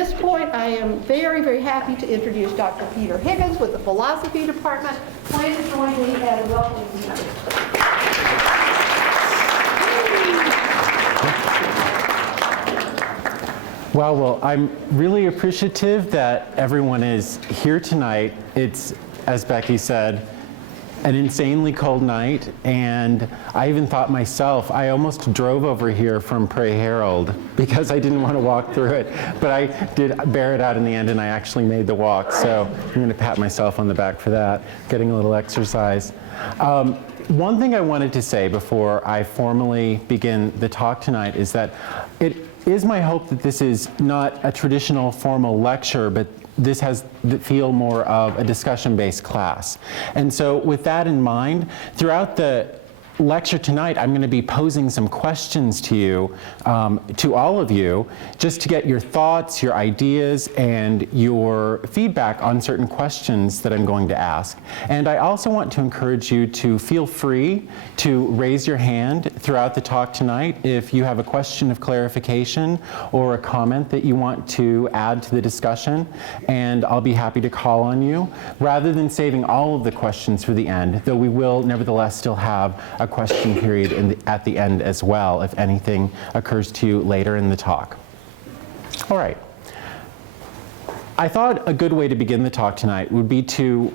At this point, I am very, very happy to introduce Dr. Peter Higgins with the Philosophy Department. Please join me in welcoming Peter. Well, I'm really appreciative that everyone is here tonight. It's, as Becky said, an insanely cold night, and I even thought myself, I almost drove over here from Pray Herald because I didn't want to walk through it, but I did bear it out in the end, and I actually made the walk, so I'm going to pat myself on the back for that, getting a little exercise. One thing I wanted to say before I formally begin the talk tonight is that it is my hope that this is not a traditional formal lecture, but this has the feel more of a discussion-based class. And so with that in mind, throughout the lecture tonight, I'm going to be posing some questions to you, to all of you, just to get your thoughts, your ideas, and your feedback on certain questions that I'm going to ask. And I also want to encourage you to feel free to raise your hand throughout the talk tonight if you have a question of clarification or a comment that you want to add to the discussion, and I'll be happy to call on you, rather than saving all of the questions for the end, though we will nevertheless still have a question period at the end as well, if anything occurs to you later in the talk. All right. I thought a good way to begin the talk tonight would be to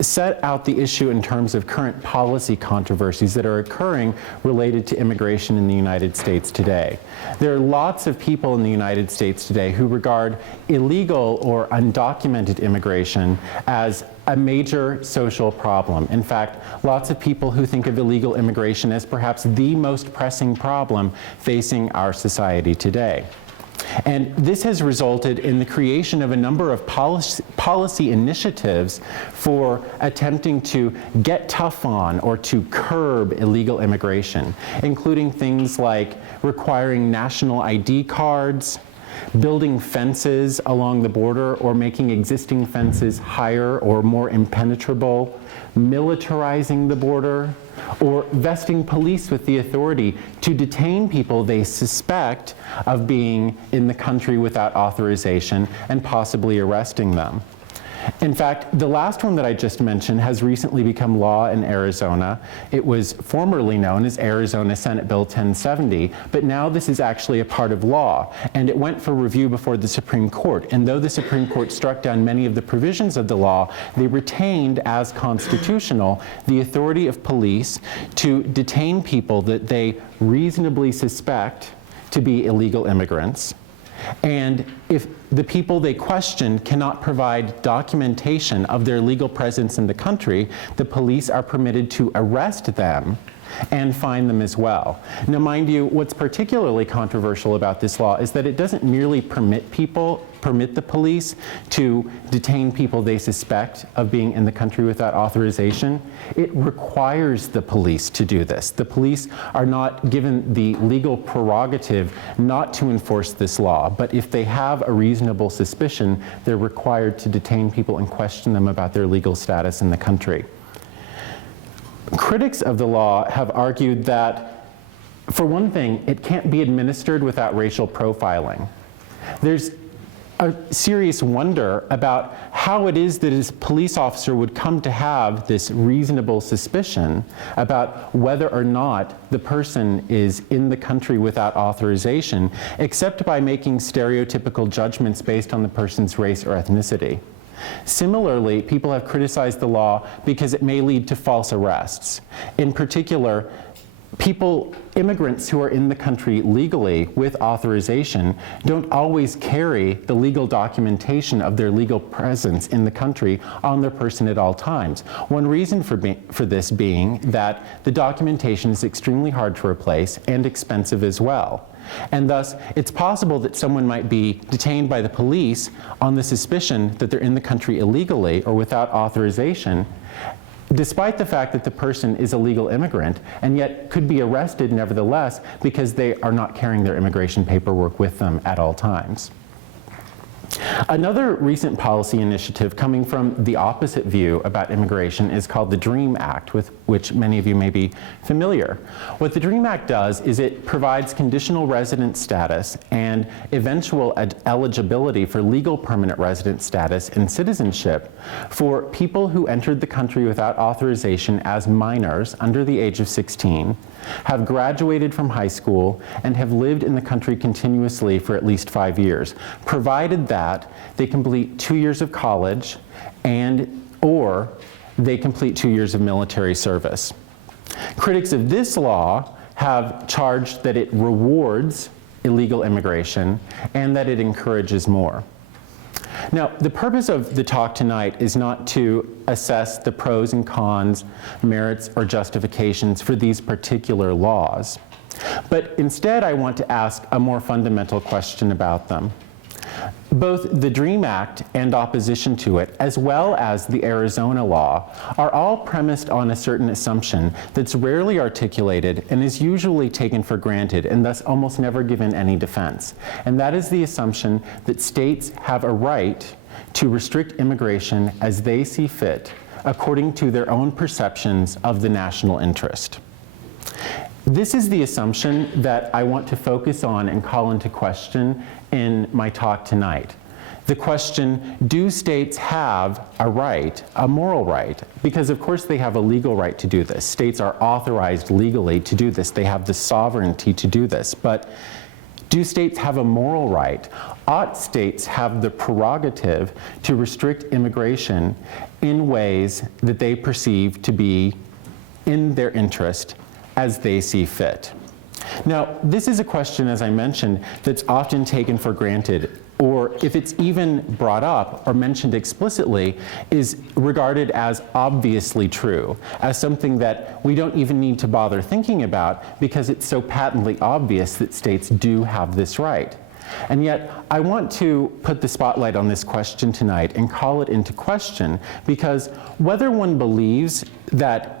set out the issue in terms of current policy controversies that are occurring related to immigration in the United States today. There are lots of people in the United States today who regard illegal or undocumented immigration as a major social problem. In fact, lots of people who think of illegal immigration as perhaps the most pressing problem facing our society today. And this has resulted in the creation of a number of policy initiatives for attempting to get tough on or to curb illegal immigration, including things like requiring national ID cards, building fences along the border or making existing fences higher or more impenetrable, militarizing the border, or vesting police with the authority to detain people they suspect of being in the country without authorization and possibly arresting them. In fact, the last one that I just mentioned has recently become law in Arizona. It was formerly known as Arizona Senate Bill 1070, but now this is actually a part of law, and it went for review before the Supreme Court. And though the Supreme Court struck down many of the provisions of the law, they retained as constitutional the authority of police to detain people that they reasonably suspect to be illegal immigrants. And if the people they question cannot provide documentation of their legal presence in the country, the police are permitted to arrest them and fine them as well. Now, mind you, what's particularly controversial about this law is that it doesn't merely permit the police to detain people they suspect of being in the country without authorization. It requires the police to do this. The police are not given the legal prerogative not to enforce this law, but if they have a reasonable suspicion, they're required to detain people and question them about their legal status in the country. Critics of the law have argued that, for one thing, it can't be administered without racial profiling. There's a serious wonder about how it is that a police officer would come to have this reasonable suspicion about whether or not the person is in the country without authorization, except by making stereotypical judgments based on the person's race or ethnicity. Similarly, people have criticized the law because it may lead to false arrests. In particular, immigrants who are in the country legally with authorization don't always carry the legal documentation of their legal presence in the country on their person at all times. One reason for this being that the documentation is extremely hard to replace and expensive as well. And thus, it's possible that someone might be detained by the police on the suspicion that they're in the country illegally or without authorization, despite the fact that the person is a legal immigrant, and yet could be arrested nevertheless because they are not carrying their immigration paperwork with them at all times. Another recent policy initiative coming from the opposite view about immigration is called the DREAM Act, which many of you may be familiar. What the DREAM Act does is it provides conditional resident status and eventual eligibility for legal permanent resident status and citizenship for people who entered the country without authorization as minors under the age of 16, have graduated from high school, and have lived in the country continuously for at least 5 years, provided that they complete 2 years of college or they complete 2 years of military service. Critics of this law have charged that it rewards illegal immigration and that it encourages more. Now, the purpose of the talk tonight is not to assess the pros and cons, merits, or justifications for these particular laws, but instead I want to ask a more fundamental question about them. Both the DREAM Act and opposition to it, as well as the Arizona law, are all premised on a certain assumption that's rarely articulated and is usually taken for granted and thus almost never given any defense. And that is the assumption that states have a right to restrict immigration as they see fit, according to their own perceptions of the national interest. This is the assumption that I want to focus on and call into question in my talk tonight. The question, do states have a right, a moral right? Because of course they have a legal right to do this. States are authorized legally to do this. They have the sovereignty to do this. But do states have a moral right? Ought states have the prerogative to restrict immigration in ways that they perceive to be in their interest as they see fit? Now, this is a question, as I mentioned, that's often taken for granted, or if it's even brought up or mentioned explicitly, is regarded as obviously true, as something that we don't even need to bother thinking about because it's so patently obvious that states do have this right. And yet, I want to put the spotlight on this question tonight and call it into question, because whether one believes that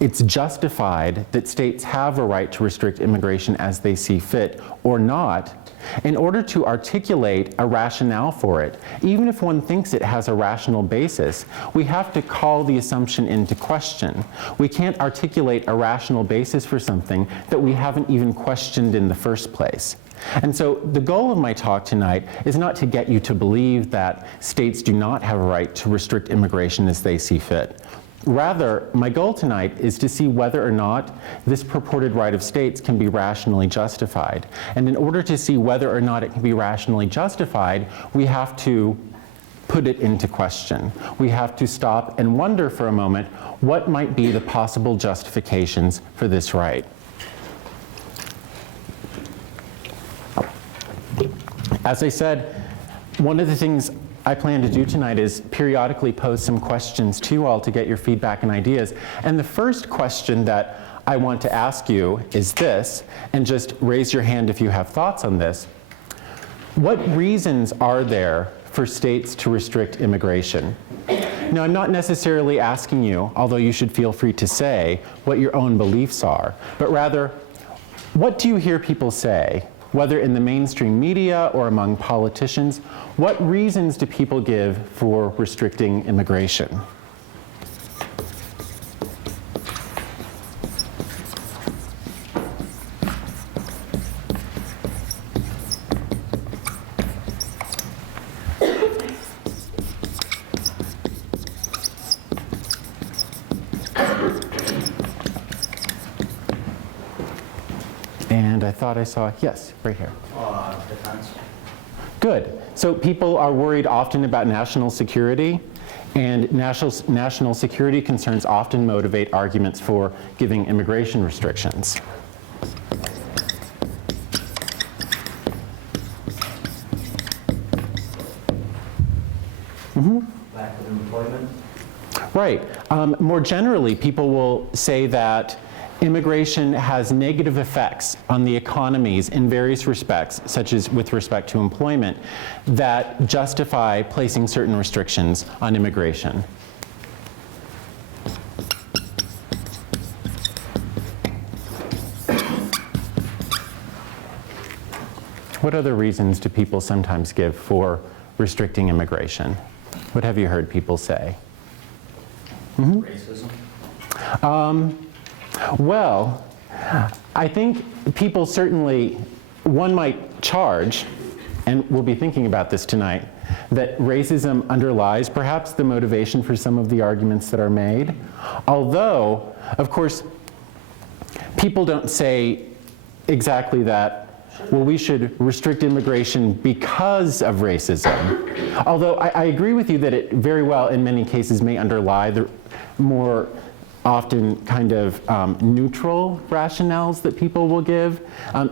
it's justified that states have a right to restrict immigration as they see fit or not, in order to articulate a rationale for it, even if one thinks it has a rational basis, we have to call the assumption into question. We can't articulate a rational basis for something that we haven't even questioned in the first place. And so the goal of my talk tonight is not to get you to believe that states do not have a right to restrict immigration as they see fit. Rather, my goal tonight is to see whether or not this purported right of states can be rationally justified. And in order to see whether or not it can be rationally justified, we have to put it into question. We have to stop and wonder for a moment what might be the possible justifications for this right. As I said, one of the things I plan to do tonight is periodically pose some questions to you all to get your feedback and ideas. And the first question that I want to ask you is this, and just raise your hand if you have thoughts on this. What reasons are there for states to restrict immigration? Now, I'm not necessarily asking you, although you should feel free to say, what your own beliefs are, but rather, what do you hear people say? Whether in the mainstream media or among politicians, what reasons do people give for restricting immigration? And I thought I saw, yes, right here. Defense. Good. So people are worried often about national security, and national security concerns often motivate arguments for giving immigration restrictions. Lack of employment. Right. More generally, people will say that immigration has negative effects on the economies in various respects, such as with respect to employment, that justify placing certain restrictions on immigration. What other reasons do people sometimes give for restricting immigration? What have you heard people say? Racism. Well, I think people certainly, one might charge, and we'll be thinking about this tonight, that racism underlies perhaps the motivation for some of the arguments that are made. Although, of course, people don't say exactly that, well, we should restrict immigration because of racism. Although I agree with you that it very well, in many cases, may underlie the more often kind of neutral rationales that people will give.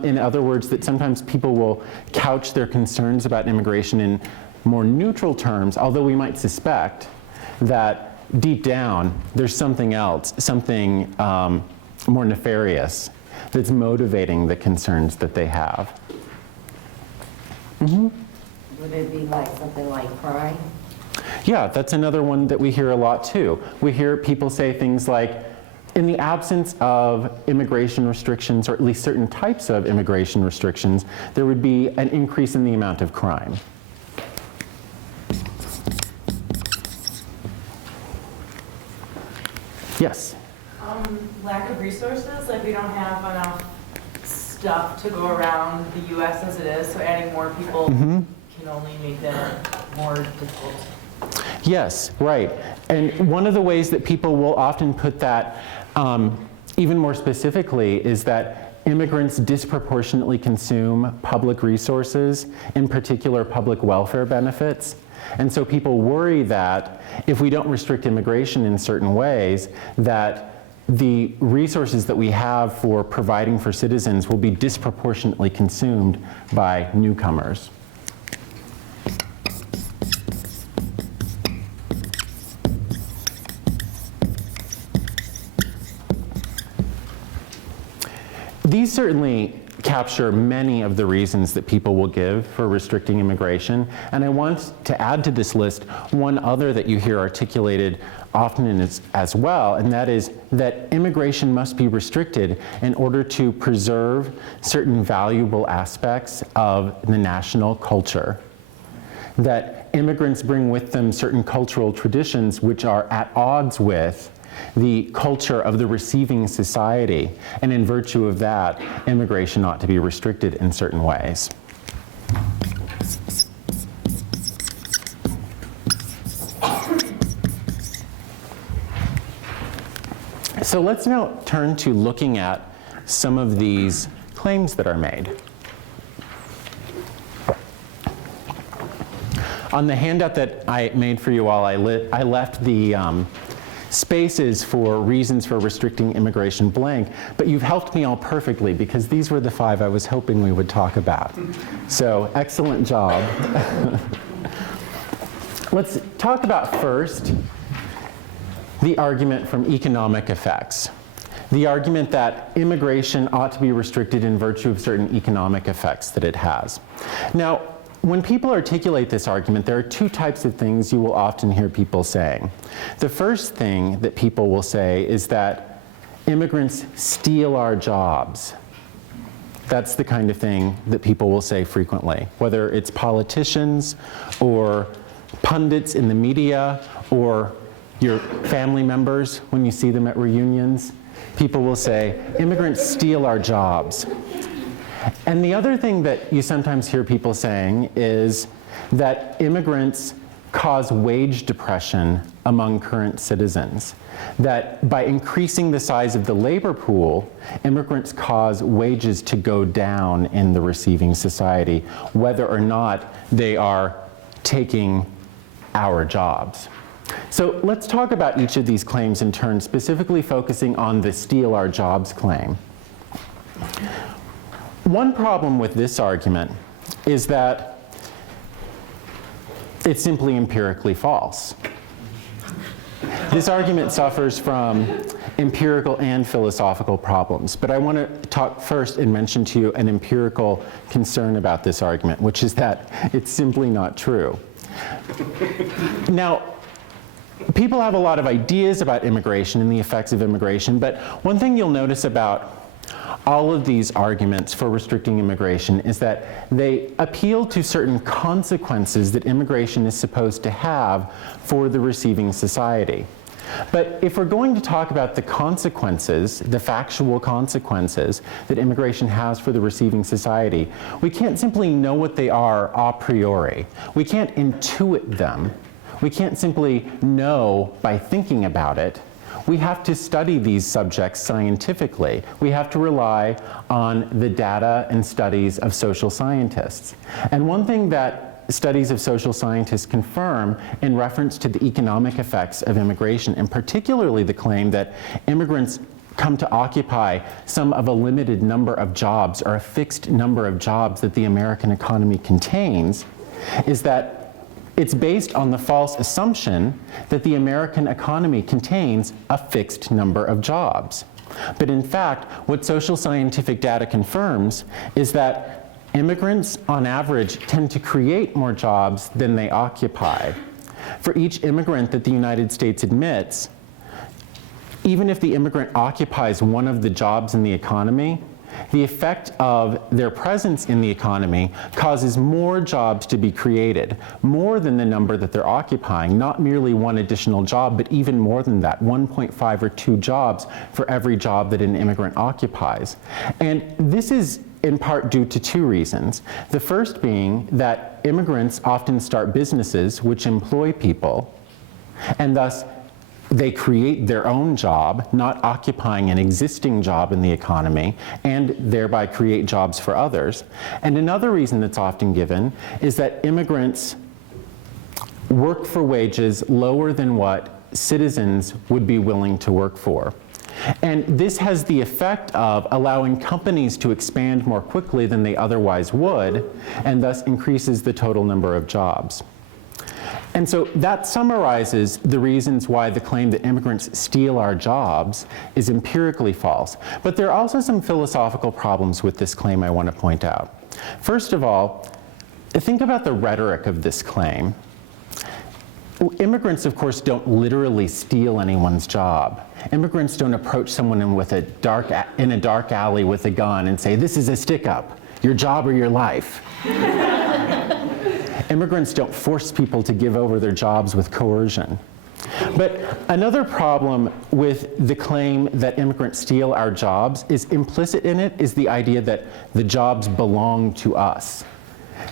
In other words, that sometimes people will couch their concerns about immigration in more neutral terms, although we might suspect that deep down there's something else, something more nefarious that's motivating the concerns that they have. Mm-hmm. Would it be like something like crime? Yeah, that's another one that we hear a lot too. We hear people say things like, in the absence of immigration restrictions, or at least certain types of immigration restrictions, there would be an increase in the amount of crime. Yes? Lack of resources, like we don't have enough stuff to go around the U.S. as it is, so adding more people can only make that more difficult. Yes, right. And one of the ways that people will often put that even more specifically is that immigrants disproportionately consume public resources, in particular public welfare benefits. And so people worry that if we don't restrict immigration in certain ways, that the resources that we have for providing for citizens will be disproportionately consumed by newcomers. These certainly capture many of the reasons that people will give for restricting immigration, and I want to add to this list one other that you hear articulated often as well, and that is that immigration must be restricted in order to preserve certain valuable aspects of the national culture. That immigrants bring with them certain cultural traditions which are at odds with the culture of the receiving society, and in virtue of that, immigration ought to be restricted in certain ways. So let's now turn to looking at some of these claims that are made. On the handout that I made for you all, I left the spaces for reasons for restricting immigration blank, but you've helped me all perfectly because these were the 5 I was hoping we would talk about. So excellent job. Let's talk about first the argument from economic effects. The argument that immigration ought to be restricted in virtue of certain economic effects that it has. Now, when people articulate this argument, there are 2 types of things you will often hear people saying. The first thing that people will say is that immigrants steal our jobs. That's the kind of thing that people will say frequently, whether it's politicians or pundits in the media or your family members when you see them at reunions. People will say, immigrants steal our jobs. And the other thing that you sometimes hear people saying is that immigrants cause wage depression among current citizens. That by increasing the size of the labor pool, immigrants cause wages to go down in the receiving society, whether or not they are taking our jobs. So let's talk about each of these claims in turn, specifically focusing on the steal our jobs claim. One problem with this argument is that it's simply empirically false. This argument suffers from empirical and philosophical problems, but I want to talk first and mention to you an empirical concern about this argument, which is that it's simply not true. Now, people have a lot of ideas about immigration and the effects of immigration, but one thing you'll notice about all of these arguments for restricting immigration is that they appeal to certain consequences that immigration is supposed to have for the receiving society. But if we're going to talk about the consequences, the factual consequences that immigration has for the receiving society, we can't simply know what they are a priori. We can't intuit them. We can't simply know by thinking about it. We have to study these subjects scientifically. We have to rely on the data and studies of social scientists. And one thing that studies of social scientists confirm in reference to the economic effects of immigration, and particularly the claim that immigrants come to occupy some of a limited number of jobs or a fixed number of jobs that the American economy contains, is that it's based on the false assumption that the American economy contains a fixed number of jobs. But in fact, what social scientific data confirms is that immigrants, on average, tend to create more jobs than they occupy. For each immigrant that the United States admits, even if the immigrant occupies one of the jobs in the economy, the effect of their presence in the economy causes more jobs to be created, more than the number that they're occupying, not merely one additional job, but even more than that, 1.5 or 2 jobs for every job that an immigrant occupies. And this is in part due to 2 reasons. The first being that immigrants often start businesses which employ people, and thus they create their own job, not occupying an existing job in the economy, and thereby create jobs for others. And another reason that's often given is that immigrants work for wages lower than what citizens would be willing to work for. And this has the effect of allowing companies to expand more quickly than they otherwise would, and thus increases the total number of jobs. And so that summarizes the reasons why the claim that immigrants steal our jobs is empirically false. But there are also some philosophical problems with this claim I want to point out. First of all, think about the rhetoric of this claim. Immigrants, of course, don't literally steal anyone's job. Immigrants don't approach someone in a dark alley with a gun and say, "This is a stick-up, your job or your life." Immigrants don't force people to give over their jobs with coercion. But another problem with the claim that immigrants steal our jobs is implicit in it is the idea that the jobs belong to us.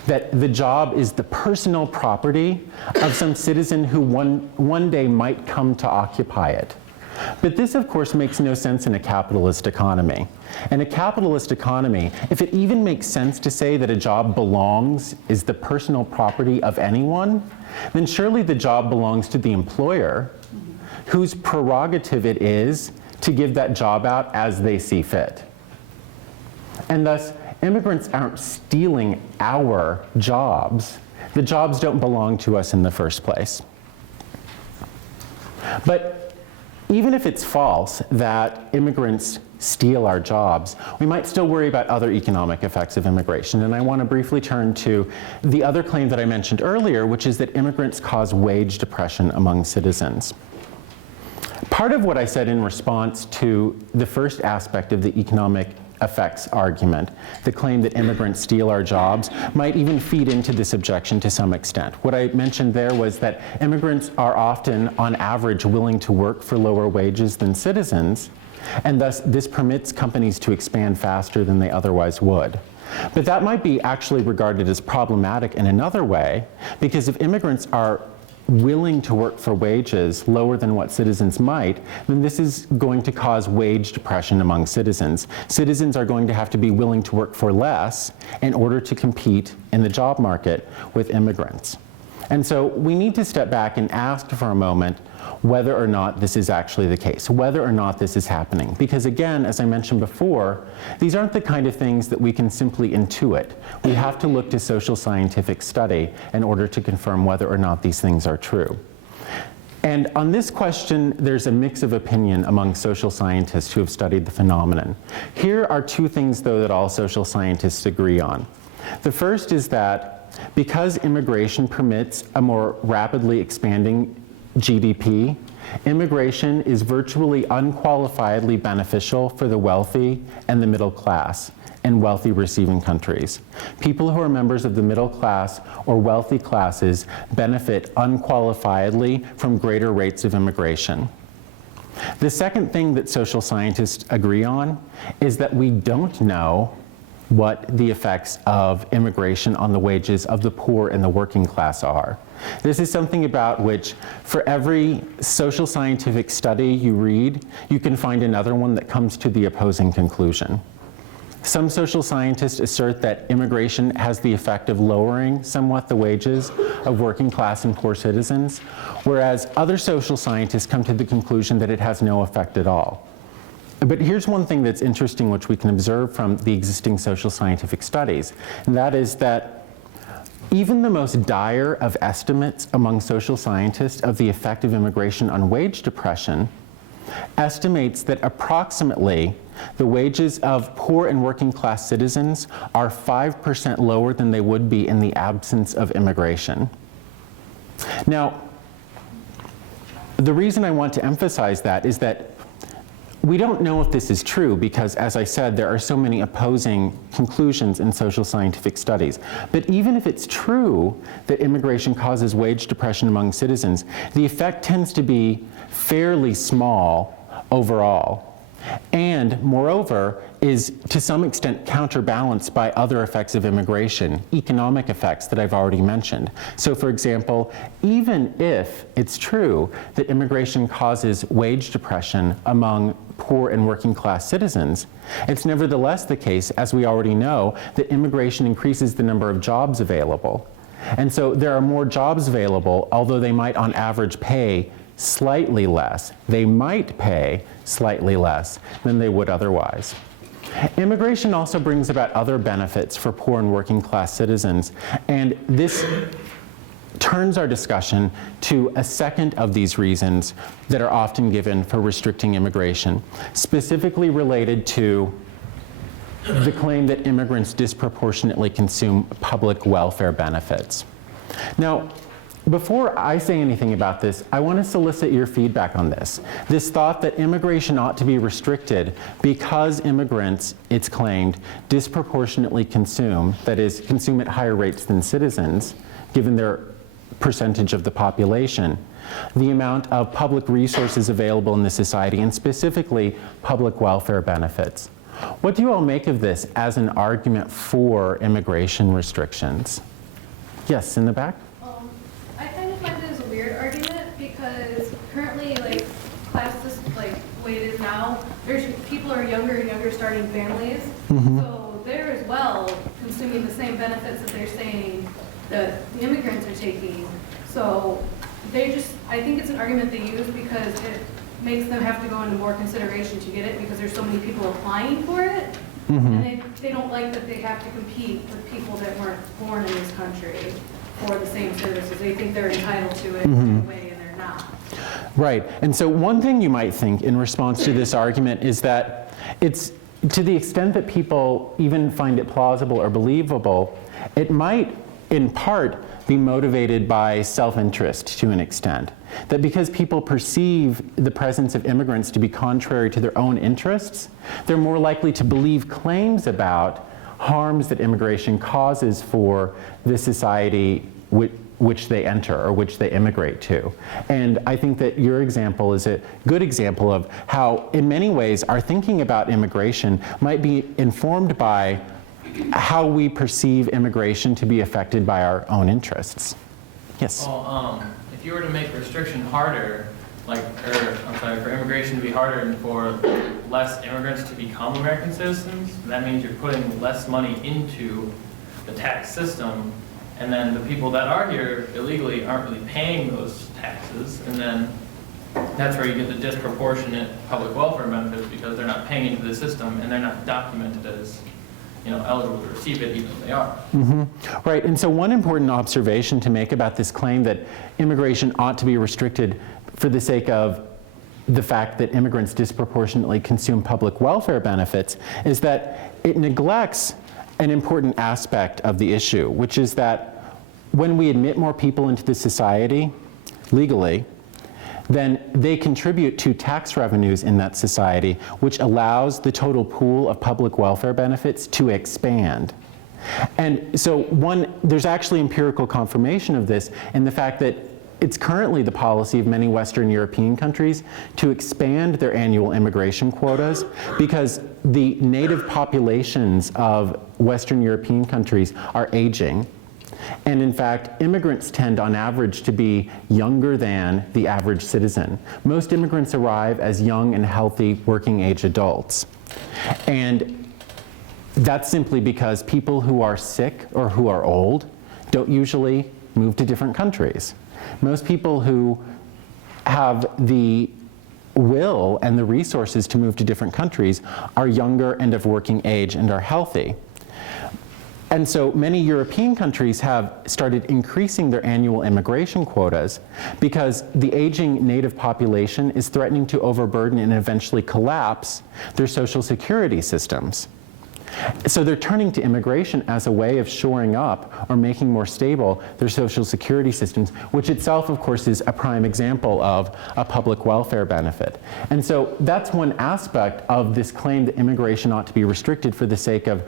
That the job is the personal property of some citizen who one day might come to occupy it. But this, of course, makes no sense in a capitalist economy. In a capitalist economy, if it even makes sense to say that a job is the personal property of anyone, then surely the job belongs to the employer, whose prerogative it is to give that job out as they see fit. And thus, immigrants aren't stealing our jobs. The jobs don't belong to us in the first place. But even if it's false that immigrants steal our jobs, we might still worry about other economic effects of immigration. And I want to briefly turn to the other claim that I mentioned earlier, which is that immigrants cause wage depression among citizens. Part of what I said in response to the first aspect of the economic effects argument, the claim that immigrants steal our jobs, might even feed into this objection to some extent. What I mentioned there was that immigrants are often, on average, willing to work for lower wages than citizens, and thus this permits companies to expand faster than they otherwise would. But that might be actually regarded as problematic in another way, because if immigrants are willing to work for wages lower than what citizens might, then this is going to cause wage depression among citizens. Citizens are going to have to be willing to work for less in order to compete in the job market with immigrants. And so we need to step back and ask for a moment whether or not this is actually the case, whether or not this is happening. Because again, as I mentioned before, these aren't the kind of things that we can simply intuit. We have to look to social scientific study in order to confirm whether or not these things are true. And on this question, there's a mix of opinion among social scientists who have studied the phenomenon. Here are 2 things, though, that all social scientists agree on. The first is that because immigration permits a more rapidly expanding GDP, immigration is virtually unqualifiedly beneficial for the wealthy and the middle class in wealthy receiving countries. People who are members of the middle class or wealthy classes benefit unqualifiedly from greater rates of immigration. The second thing that social scientists agree on is that we don't know what the effects of immigration on the wages of the poor and the working class are. This is something about which, for every social scientific study you read, you can find another one that comes to the opposing conclusion. Some social scientists assert that immigration has the effect of lowering somewhat the wages of working class and poor citizens, whereas other social scientists come to the conclusion that it has no effect at all. But here's one thing that's interesting which we can observe from the existing social scientific studies, and that is that even the most dire of estimates among social scientists of the effect of immigration on wage depression estimates that approximately the wages of poor and working class citizens are 5% lower than they would be in the absence of immigration. Now, the reason I want to emphasize that is that we don't know if this is true because, as I said, there are so many opposing conclusions in social scientific studies. But even if it's true that immigration causes wage depression among citizens, the effect tends to be fairly small overall. And moreover, is to some extent counterbalanced by other effects of immigration, economic effects that I've already mentioned. So for example, even if it's true that immigration causes wage depression among poor and working class citizens, it's nevertheless the case, as we already know, that immigration increases the number of jobs available. And so there are more jobs available, although they might on average pay slightly less. They might pay slightly less than they would otherwise. Immigration also brings about other benefits for poor and working class citizens, and this turns our discussion to a second of these reasons that are often given for restricting immigration, specifically related to the claim that immigrants disproportionately consume public welfare benefits. Now, before I say anything about this, I want to solicit your feedback on this. This thought that immigration ought to be restricted because immigrants, it's claimed, disproportionately consume, that is, consume at higher rates than citizens, given their percentage of the population, the amount of public resources available in the society, and specifically public welfare benefits. What do you all make of this as an argument for immigration restrictions? Yes, in the back? I kind of find it as a weird argument because currently, like, the way it is now, there's people are younger and younger starting families, so they're as well consuming the same benefits that they're saying that the immigrants are taking. So I think it's an argument they use because it makes them have to go into more consideration to get it because there's so many people applying for it. And they don't like that they have to compete with people that weren't born in this country for the same services. They think they're entitled to it in a way and they're not. Right, and so one thing you might think in response to this argument is that it's, to the extent that people even find it plausible or believable, it might in part be motivated by self-interest to an extent. That because people perceive the presence of immigrants to be contrary to their own interests, they're more likely to believe claims about harms that immigration causes for the society which they enter or which they immigrate to. And I think that your example is a good example of how, in many ways, our thinking about immigration might be informed by how we perceive immigration to be affected by our own interests. Yes? Well, if you were to make restriction harder, for immigration to be harder and for less immigrants to become American citizens, that means you're putting less money into the tax system, and then the people that are here illegally aren't really paying those taxes, and then that's where you get the disproportionate public welfare benefits because they're not paying into the system and they're not documented as eligible to receive it even though they are. Right, and so one important observation to make about this claim that immigration ought to be restricted for the sake of the fact that immigrants disproportionately consume public welfare benefits is that it neglects an important aspect of the issue, which is that when we admit more people into the society legally, then they contribute to tax revenues in that society, which allows the total pool of public welfare benefits to expand. And so there's actually empirical confirmation of this in the fact that it's currently the policy of many Western European countries to expand their annual immigration quotas because the native populations of Western European countries are aging. And in fact, immigrants tend on average to be younger than the average citizen. Most immigrants arrive as young and healthy working age adults. And that's simply because people who are sick or who are old don't usually move to different countries. Most people who have the will and the resources to move to different countries are younger and of working age and are healthy. And so many European countries have started increasing their annual immigration quotas because the aging native population is threatening to overburden and eventually collapse their social security systems. So they're turning to immigration as a way of shoring up or making more stable their social security systems, which itself, of course, is a prime example of a public welfare benefit. And so that's one aspect of this claim that immigration ought to be restricted for the sake of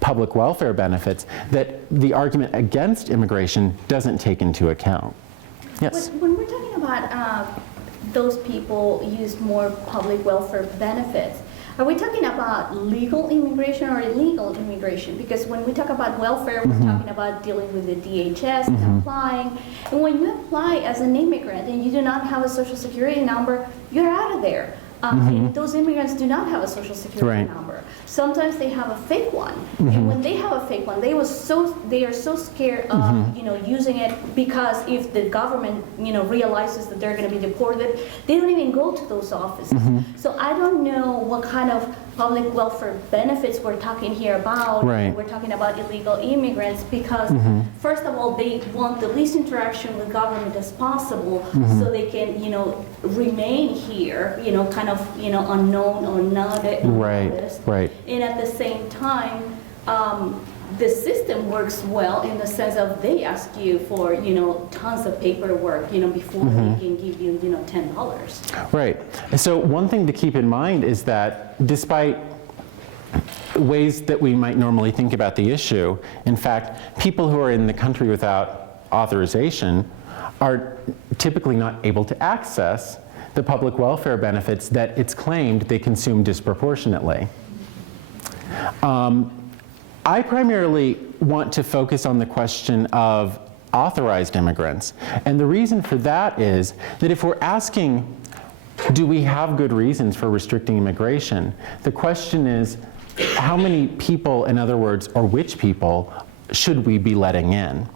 public welfare benefits that the argument against immigration doesn't take into account. Yes? When we're talking about those people use more public welfare benefits, are we talking about legal immigration or illegal immigration? Because when we talk about welfare, we're talking about dealing with the DHS and applying. And when you apply as an immigrant and you do not have a social security number, you're out of there. And those immigrants do not have a social security number. Sometimes they have a fake one, and when they have a fake one, they are so scared of using it because if the government realizes that they're going to be deported, they don't even go to those offices. So I don't know what kind of public welfare benefits we're talking here about. When we're talking about illegal immigrants because first of all, they want the least interaction with government as possible, so they can remain here, kind of unknown or not noticed. And at the same time, the system works well in the sense of they ask you for tons of paperwork before they can give you $10. Right. So one thing to keep in mind is that despite ways that we might normally think about the issue, in fact, people who are in the country without authorization are typically not able to access the public welfare benefits that it's claimed they consume disproportionately. I primarily want to focus on the question of authorized immigrants. And the reason for that is that if we're asking, do we have good reasons for restricting immigration? The question is, how many people, in other words, or which people, should we be letting in?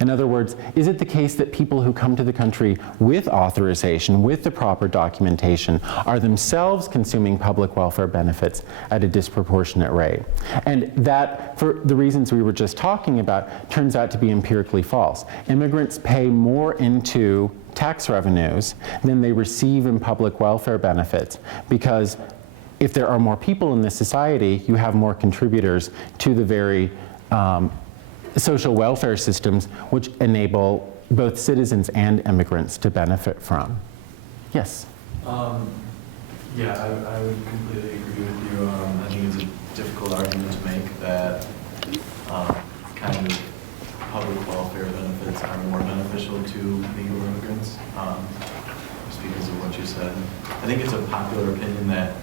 In other words, is it the case that people who come to the country with authorization, with the proper documentation, are themselves consuming public welfare benefits at a disproportionate rate? And that, for the reasons we were just talking about, turns out to be empirically false. Immigrants pay more into tax revenues than they receive in public welfare benefits because if there are more people in this society, you have more contributors to the very social welfare systems which enable both citizens and immigrants to benefit from. Yes? Yeah, I would completely agree with you. I think it's a difficult argument to make that kind of public welfare benefits are more beneficial to legal immigrants, just because of what you said. I think it's a popular opinion that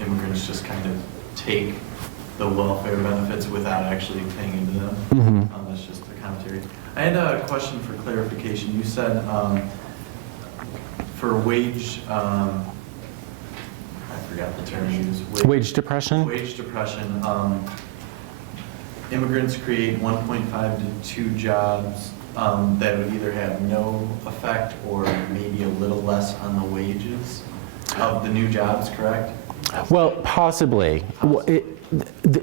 immigrants just kind of take the welfare benefits without actually paying into them. That's just a commentary. I had a question for clarification. You said for wage, I forgot the term you used. Wage depression? Wage depression. Immigrants create 1.5 to 2 jobs that would either have no effect or maybe a little less on the wages of the new jobs, correct? Well, possibly.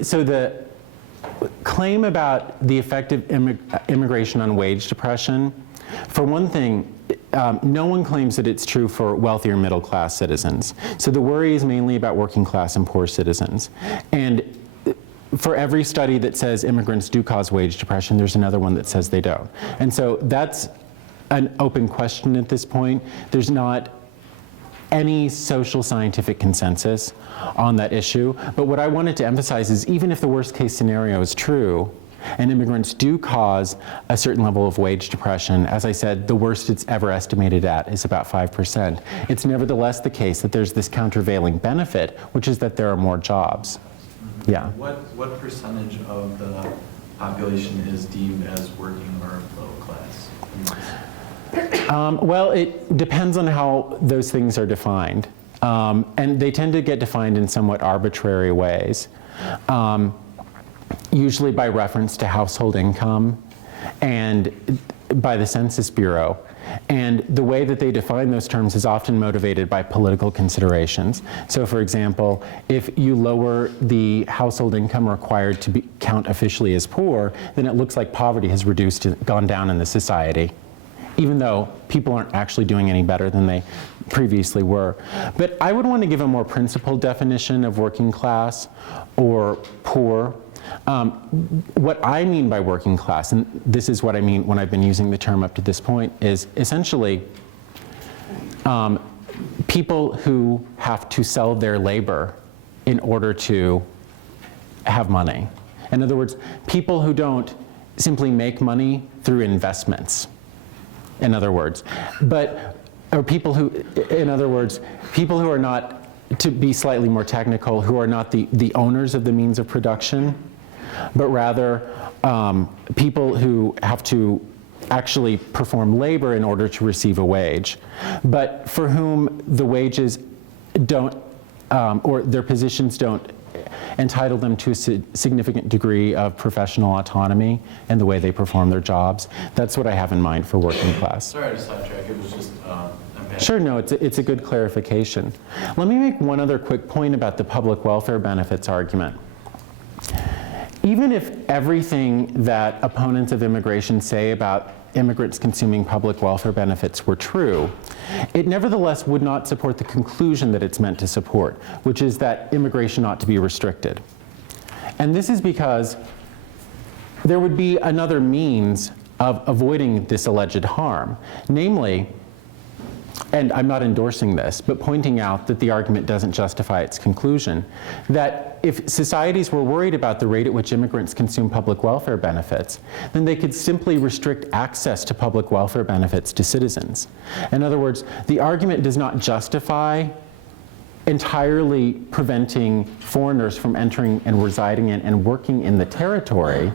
So the claim about the effect of immigration on wage depression, for one thing, no one claims that it's true for wealthier middle class citizens. So the worry is mainly about working class and poor citizens. And for every study that says immigrants do cause wage depression, there's another one that says they don't. And so that's an open question at this point. There's not any social scientific consensus on that issue. But what I wanted to emphasize is even if the worst case scenario is true, And immigrants do cause a certain level of wage depression. As I said, the worst it's ever estimated at is about 5%. It's nevertheless the case that there's this countervailing benefit, which is that there are more jobs. Yeah. What percentage of the population is deemed as working or low class? Well, it depends on how those things are defined. And they tend to get defined in somewhat arbitrary ways, usually by reference to household income and by the Census Bureau. And the way that they define those terms is often motivated by political considerations. So for example, if you lower the household income required to count officially as poor, then it looks like poverty has reduced, gone down in the society, even though people aren't actually doing any better than they previously were. But I would want to give a more principled definition of working class or poor. What I mean by working class, and this is what I mean when I've been using the term up to this point, is essentially people who have to sell their labor in order to have money. In other words, people who don't simply make money through investments, in other words, or people who, in other words, people who are not, to be slightly more technical, who are not the owners of the means of production, but rather people who have to actually perform labor in order to receive a wage, but for whom the wages don't, or their positions don't entitle them to a significant degree of professional autonomy in the way they perform their jobs. That's what I have in mind for working class. Sorry to sidetrack, it was just, Sure, no, it's a good clarification. Let me make one other quick point about the public welfare benefits argument. Even if everything that opponents of immigration say about immigrants consuming public welfare benefits were true, it nevertheless would not support the conclusion that it's meant to support, which is that immigration ought to be restricted. And this is because there would be another means of avoiding this alleged harm, namely, and I'm not endorsing this, but pointing out that the argument doesn't justify its conclusion, that if societies were worried about the rate at which immigrants consume public welfare benefits, then they could simply restrict access to public welfare benefits to citizens. In other words, the argument does not justify entirely preventing foreigners from entering and residing in and working in the territory.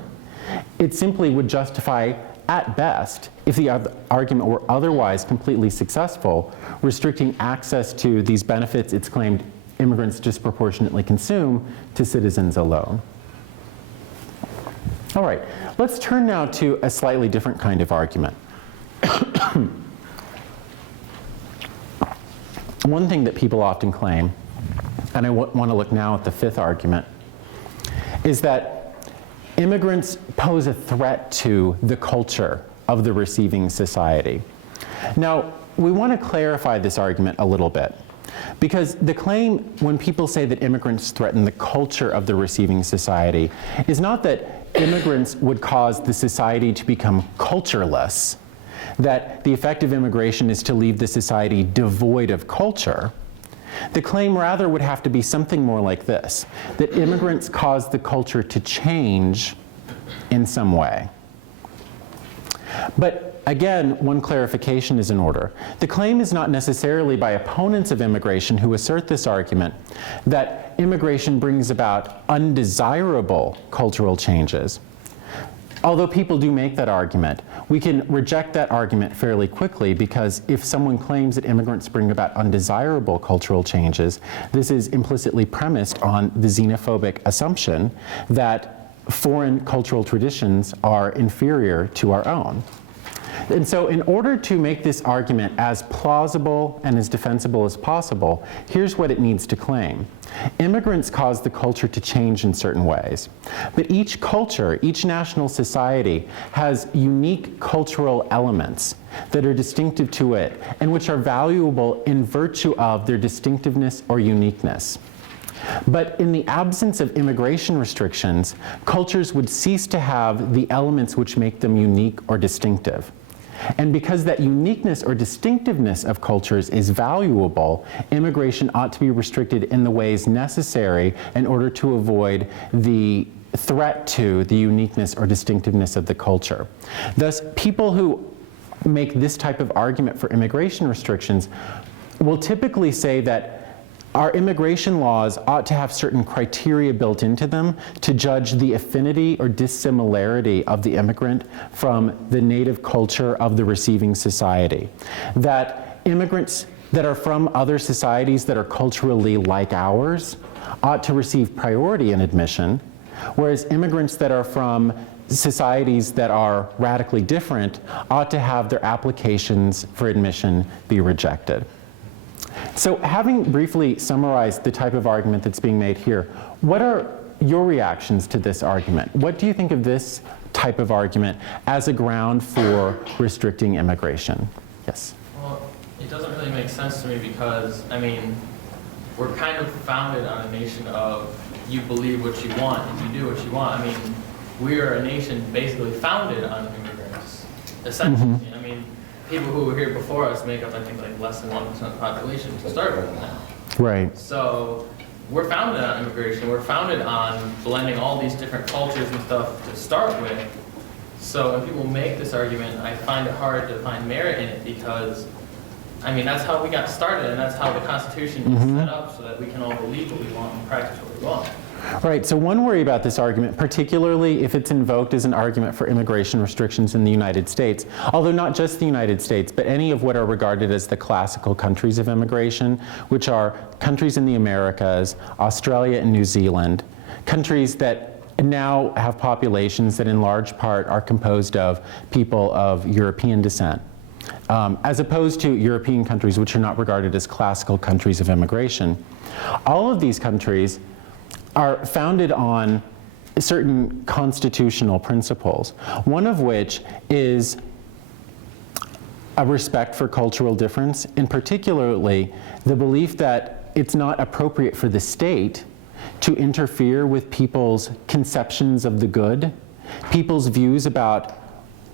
It simply would justify, at best, if the argument were otherwise completely successful, restricting access to these benefits it's claimed immigrants disproportionately consume to citizens alone. All right, let's turn now to a slightly different kind of argument. One thing that people often claim, and I want to look now at the fifth argument, is that immigrants pose a threat to the culture of the receiving society. Now, we want to clarify this argument a little bit, because the claim when people say that immigrants threaten the culture of the receiving society is not that immigrants would cause the society to become cultureless, that the effect of immigration is to leave the society devoid of culture. The claim rather would have to be something more like this, that immigrants cause the culture to change in some way. But again, one clarification is in order. The claim is not necessarily by opponents of immigration who assert this argument that immigration brings about undesirable cultural changes. Although people do make that argument, we can reject that argument fairly quickly, because if someone claims that immigrants bring about undesirable cultural changes, this is implicitly premised on the xenophobic assumption that foreign cultural traditions are inferior to our own. And so in order to make this argument as plausible and as defensible as possible, here's what it needs to claim. Immigrants cause the culture to change in certain ways. But each culture, each national society has unique cultural elements that are distinctive to it and which are valuable in virtue of their distinctiveness or uniqueness. But in the absence of immigration restrictions, cultures would cease to have the elements which make them unique or distinctive. And because that uniqueness or distinctiveness of cultures is valuable, immigration ought to be restricted in the ways necessary in order to avoid the threat to the uniqueness or distinctiveness of the culture. Thus, people who make this type of argument for immigration restrictions will typically say that our immigration laws ought to have certain criteria built into them to judge the affinity or dissimilarity of the immigrant from the native culture of the receiving society. That immigrants that are from other societies that are culturally like ours ought to receive priority in admission, whereas immigrants that are from societies that are radically different ought to have their applications for admission be rejected. So having briefly summarized the type of argument that's being made here, what are your reactions to this argument? What do you think of this type of argument as a ground for restricting immigration? Yes? Well, it doesn't really make sense to me because, I mean, we're kind of founded on a nation of you believe what you want and you do what you want. I mean, we are a nation basically founded on immigrants, essentially. I mean, people who were here before us make up, I think, like less than 1% of the population to start with now. Right. So we're founded on immigration. We're founded on blending all these different cultures and stuff to start with. So when people make this argument, I find it hard to find merit in it because, I mean, that's how we got started and that's how the Constitution is set up so that we can all believe what we want and practice what we want. Right, so one worry about this argument, particularly if it's invoked as an argument for immigration restrictions in the United States, although not just the United States, but any of what are regarded as the classical countries of immigration, which are countries in the Americas, Australia and New Zealand, countries that now have populations that in large part are composed of people of European descent, as opposed to European countries which are not regarded as classical countries of immigration. All of these countries are founded on certain constitutional principles, one of which is a respect for cultural difference, and particularly the belief that it's not appropriate for the state to interfere with people's conceptions of the good, people's views about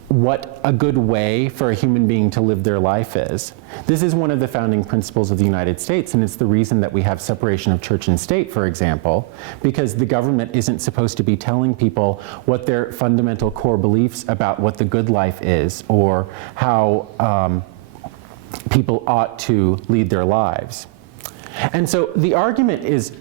what a good way for a human being to live their life is. This is one of the founding principles of the United States, and it's the reason that we have separation of church and state, for example, because the government isn't supposed to be telling people what their fundamental core beliefs about what the good life is, or how people ought to lead their lives. And so the argument is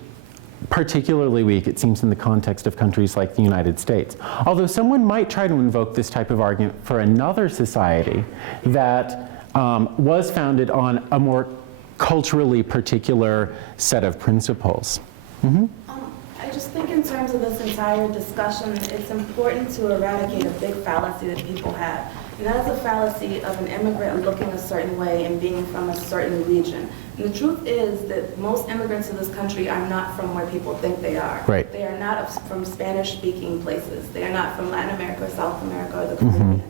particularly weak, it seems, in the context of countries like the United States. Although someone might try to invoke this type of argument for another society that was founded on a more culturally particular set of principles. I just think in terms of this entire discussion, it's important to eradicate a big fallacy that people have. And that is the fallacy of an immigrant looking a certain way and being from a certain region. And the truth is that most immigrants to this country are not from where people think they are. Right. They are not from Spanish-speaking places. They are not from Latin America or South America or the Caribbean.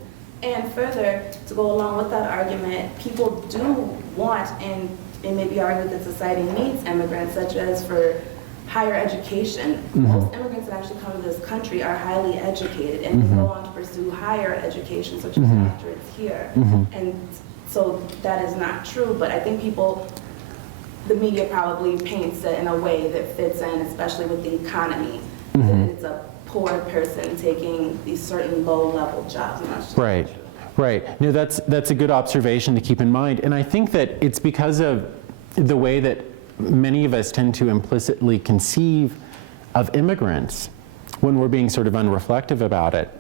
And further, to go along with that argument, people do want, and it may be argued that society needs immigrants, such as for higher education. Most immigrants that actually come to this country are highly educated and go on to pursue higher education, such as doctorates here. And so that is not true, but I think the media probably paints it in a way that fits in, especially with the economy, that it's a poor person taking these certain low-level jobs. And that's just Right, not true. right. No, that's a good observation to keep in mind. And I think that it's because of the way that many of us tend to implicitly conceive of immigrants when we're being sort of unreflective about it,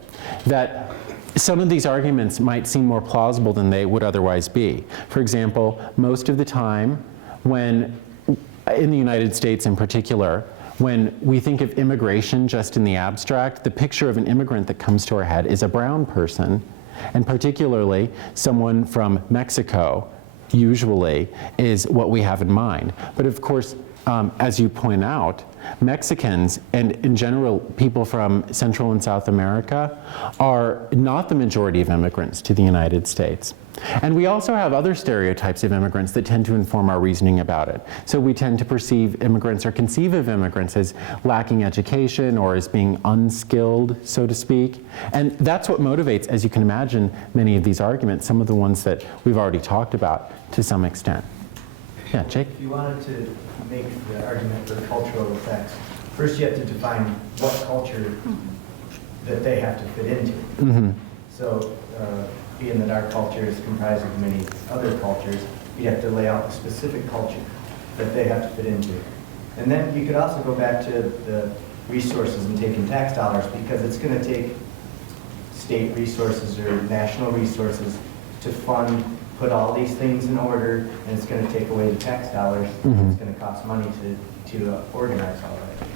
that some of these arguments might seem more plausible than they would otherwise be. For example, most of the time when, in the United States in particular, when we think of immigration just in the abstract, the picture of an immigrant that comes to our head is a brown person, and particularly someone from Mexico, usually, is what we have in mind. But of course, as you point out, Mexicans and in general people from Central and South America are not the majority of immigrants to the United States. And we also have other stereotypes of immigrants that tend to inform our reasoning about it. So we tend to perceive immigrants or conceive of immigrants as lacking education or as being unskilled, so to speak. And that's what motivates, as you can imagine, many of these arguments, some of the ones that we've already talked about to some extent. Yeah, Jake? If you wanted to make the argument for cultural effects, first you have to define what culture that they have to fit into. Mm-hmm. So, being that our culture is comprised of many other cultures, you have to lay out a specific culture that they have to fit into. And then you could also go back to the resources and taking tax dollars, because it's going to take state resources or national resources to fund, put all these things in order, and it's going to take away the tax dollars. Mhm. It's going to cost money to organize all that.